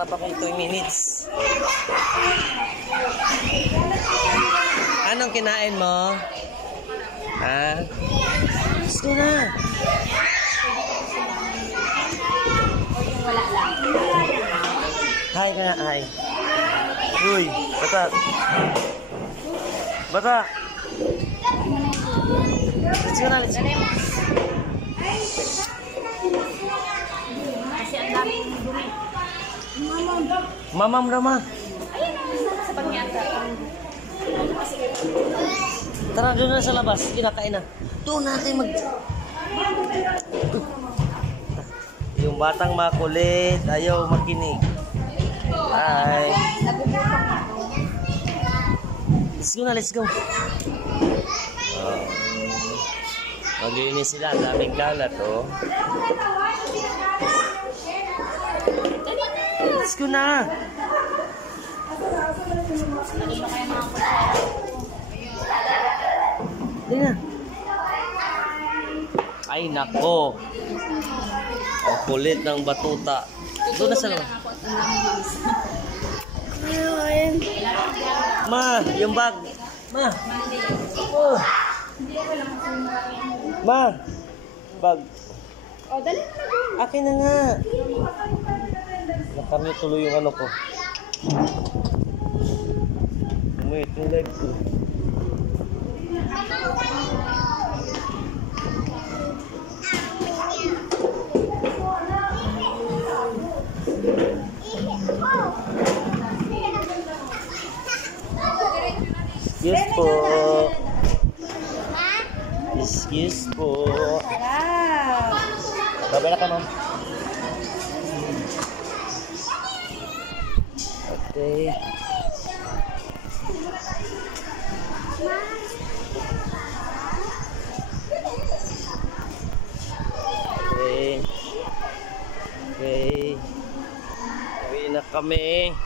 wala pa kung 2 minutes. Anong kinain mo? Ha? Gusto na. Wala lang. Hi ka na, hi. Uy, bata. Bata. Let's go na, let's go. Kasi ang daming dumi. Mamam Rama. Ayun ang sa pagnyata. Tara, doon na sa labas. Kinakain na. Doon natin mag... Yung batang makulit, ayaw makinig. Hi. Let's go na, let's go. Maglinis sila, ang daming kalat, oh. Let's go na. Tingnan. Ay, nako. Ang kulit ng batuta. Doon na sa labas. Ma, yung bag. Ma. Oh. Ma. Bag. Oh, dali na doon. Akin na nga. Nakamit tuloy yung ano ko. Wait, yung leg ko. Excuse po. Excuse po. Babay na ka, ma'am. Okay. Okay. Okay. Uwi na kami.